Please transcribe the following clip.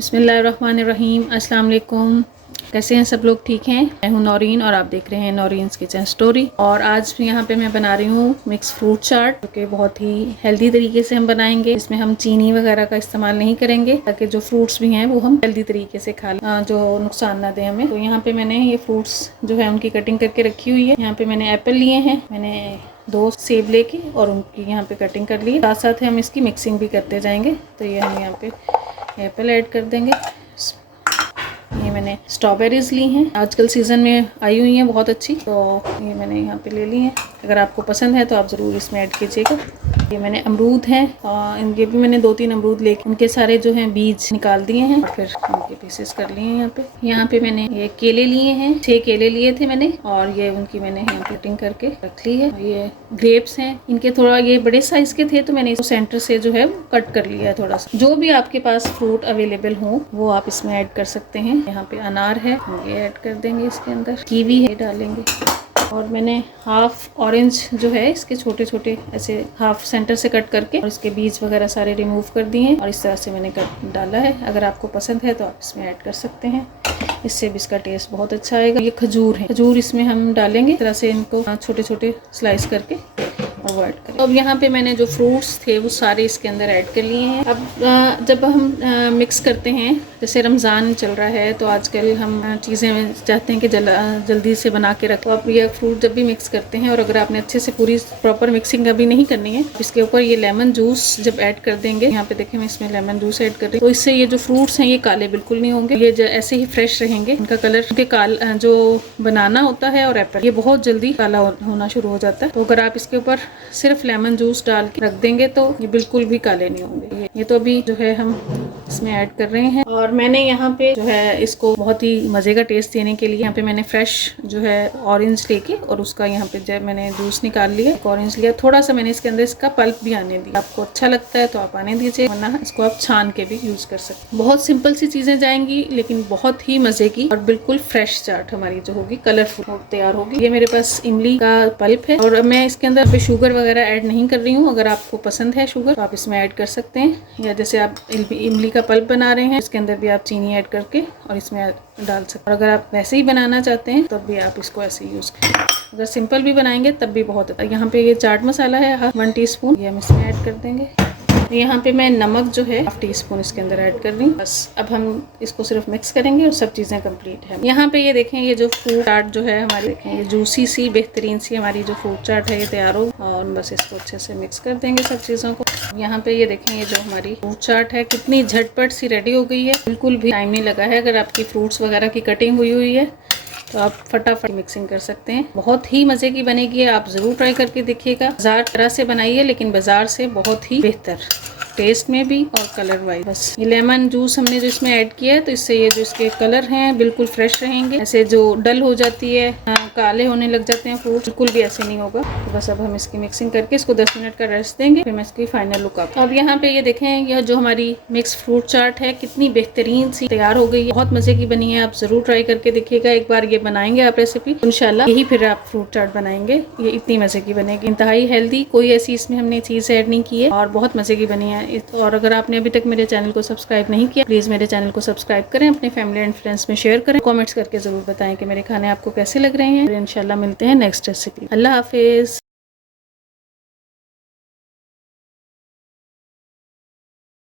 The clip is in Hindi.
बिस्मिल्लाहिर्रहमानिर्रहीम। अस्सलाम वालेकुम। कैसे हैं सब लोग? ठीक हैं। मैं हूं नौरीन और आप देख रहे हैं नौरीन्स किचन स्टोरी। और आज यहाँ पे मैं बना रही हूँ मिक्स फ्रूट चाट, जो कि बहुत ही हेल्दी तरीके से हम बनाएंगे। इसमें हम चीनी वगैरह का इस्तेमाल नहीं करेंगे, ताकि जो फ्रूट्स भी हैं वो हम हेल्दी तरीके से खा लें, जो नुकसान ना दे हमें। तो यहाँ पे मैंने ये फ्रूट्स जो है उनकी कटिंग करके रखी हुई है। यहाँ पे मैंने एप्पल लिए हैं, मैंने 2 सेब लेके और उनकी यहाँ पे कटिंग कर ली है। साथ साथ हम इसकी मिक्सिंग भी करते जाएंगे। तो ये हम यहाँ पे एप्पल ऐड कर देंगे। ये मैंने स्ट्रॉबेरीज ली हैं, आजकल सीज़न में आई हुई हैं बहुत अच्छी, तो ये मैंने यहाँ पे ले ली हैं। अगर आपको पसंद है तो आप ज़रूर इसमें ऐड कीजिएगा। ये मैंने अमरूद हैं, इनके भी मैंने 2-3 अमरूद लेके उनके सारे जो हैं बीज निकाल दिए हैं और फिर उनके पीसेस कर लिए हैं। यहाँ पे मैंने ये केले लिए हैं, 6 केले लिए थे मैंने, और ये उनकी मैंने यहाँ कटिंग करके रख ली है। ये ग्रेप्स हैं, इनके थोड़ा ये बड़े साइज़ के थे, तो मैंने इसको सेंटर से जो है कट कर लिया है थोड़ा सा। जो भी आपके पास फ्रूट अवेलेबल हो वो आप इसमें ऐड कर सकते हैं। यहाँ पे अनार है, ये ऐड कर देंगे इसके अंदर। कीवी है, डालेंगे। और मैंने हाफ ऑरेंज जो है इसके छोटे छोटे ऐसे हाफ सेंटर से कट करके और इसके बीज वगैरह सारे रिमूव कर दिए हैं, और इस तरह से मैंने कट डाला है। अगर आपको पसंद है तो आप इसमें ऐड कर सकते हैं, इससे भी इसका टेस्ट बहुत अच्छा आएगा। ये खजूर है, खजूर इसमें हम डालेंगे। इस तरह से इनको छोटे छोटे स्लाइस करके और वो ऐड करें। अब यहाँ पे मैंने जो फ्रूट्स थे वो सारे इसके अंदर ऐड कर लिए हैं। अब जब हम मिक्स करते हैं, जैसे रमज़ान चल रहा है तो आजकल हम चीज़ें चाहते हैं कि जल्दी से बना के रखें। तो आप ये फ्रूट जब भी मिक्स करते हैं, और अगर आपने अच्छे से पूरी प्रॉपर मिक्सिंग अभी नहीं करनी है, इसके ऊपर ये लेमन जूस जब ऐड कर देंगे, यहाँ पे देखें मैं इसमें लेमन जूस ऐड कर रही हूँ, तो इससे ये जो फ्रूट्स हैं ये काले बिल्कुल नहीं होंगे, ये ऐसे ही फ्रेश रहेंगे। इनका कलर, क्योंकि जो बनाना होता है और एप्पल, ये बहुत जल्दी काला होना शुरू हो जाता है। तो अगर आप इसके ऊपर सिर्फ लेमन जूस डाल के रख देंगे तो ये बिल्कुल भी काले नहीं होंगे। ये तो अभी जो है हम इसमें ऐड कर रहे हैं। और मैंने यहाँ पे जो है इसको बहुत ही मज़े का टेस्ट देने के लिए यहाँ पे मैंने फ्रेश जो है ऑरेंज लेके और उसका यहाँ पे जब मैंने जूस निकाल लिया, एक ऑरेंज लिया, थोड़ा सा मैंने इसके अंदर इसका पल्प भी आने दिया। आपको अच्छा लगता है तो आप आने दीजिए, वरना इसको आप छान के भी यूज़ कर सकते हैं। बहुत सिंपल सी चीज़ें जाएंगी, लेकिन बहुत ही मज़े की और बिल्कुल फ्रेश चाट हमारी जो होगी कलरफुल तैयार होगी। ये मेरे पास इमली का पल्प है, और मैं इसके अंदर शुगर वगैरह ऐड नहीं कर रही हूँ। अगर आपको पसंद है शुगर तो आप इसमें ऐड कर सकते हैं, या जैसे आप इमली का पल्प बना रहे हैं इसके अंदर भी आप चीनी ऐड करके और इसमें डाल सकते हैं। और अगर आप वैसे ही बनाना चाहते हैं तब भी आप इसको ऐसे ही यूज़ करें। अगर सिंपल भी बनाएंगे तब भी बहुत अच्छा। यहाँ पे ये चाट मसाला है 1 टीस्पून, ये हम इसमें ऐड कर देंगे। यहाँ पे मैं नमक जो है 1/2 टीस्पून इसके अंदर ऐड कर रही हूँ। बस अब हम इसको सिर्फ मिक्स करेंगे और सब चीज़ें कंप्लीट है। यहाँ पे ये देखें, ये जो फ्रूट चाट जो है हमारी, देखें ये जूसी सी बेहतरीन सी हमारी जो फ्रूट चाट है ये तैयार हो। और बस इसको अच्छे से मिक्स कर देंगे सब चीज़ों को। यहाँ पे ये देखें, ये जो हमारी फ्रूट चाट है कितनी झटपट सी रेडी हो गई है, बिल्कुल भी टाइम नहीं लगा है। अगर आपकी फ्रूट्स वगैरह की कटिंग हुई है तो आप फटाफट मिक्सिंग कर सकते हैं। बहुत ही मज़े की बनेगी, आप ज़रूर ट्राई करके देखिएगा। बाजार तरह से बनाइए, लेकिन बाजार से बहुत ही बेहतर टेस्ट में भी और कलर वाइज। बस ये लेमन जूस हमने जो इसमें ऐड किया है, तो इससे ये जो इसके कलर हैं बिल्कुल फ्रेश रहेंगे। ऐसे जो डल हो जाती है, काले होने लग जाते हैं फ्रूट, बिल्कुल भी ऐसे नहीं होगा। तो बस अब हम इसकी मिक्सिंग करके इसको 10 मिनट का रेस्ट देंगे, फिर मैं इसकी फाइनल लुक आप। अब यहाँ पे ये देखें, यह जो हमारी मिक्स फ्रूट चाट है कितनी बेहतरीन सी तैयार हो गई है, बहुत मजे की बनी है। आप जरूर ट्राई करके देखिएगा एक बार, ये बनाएंगे आप रेसिपी, इंशाल्लाह यही फिर आप फ्रूट चाट बनाएंगे। ये इतनी मजे की बनेगी, इंतहाई हेल्दी, कोई ऐसी इसमें हमने चीज़ ऐड नहीं की है, और बहुत मजे की बनी है। और अगर आपने अभी तक मेरे चैनल को सब्सक्राइब नहीं किया, प्लीज़ मेरे चैनल को सब्सक्राइब करें, अपने फैमिली एंड फ्रेंड्स में शेयर करें, कमेंट्स करके ज़रूर बताएं कि मेरे खाने आपको कैसे लग रहे हैं। इंशाल्लाह मिलते हैं नेक्स्ट रेसिपी। अल्लाह हाफिज़।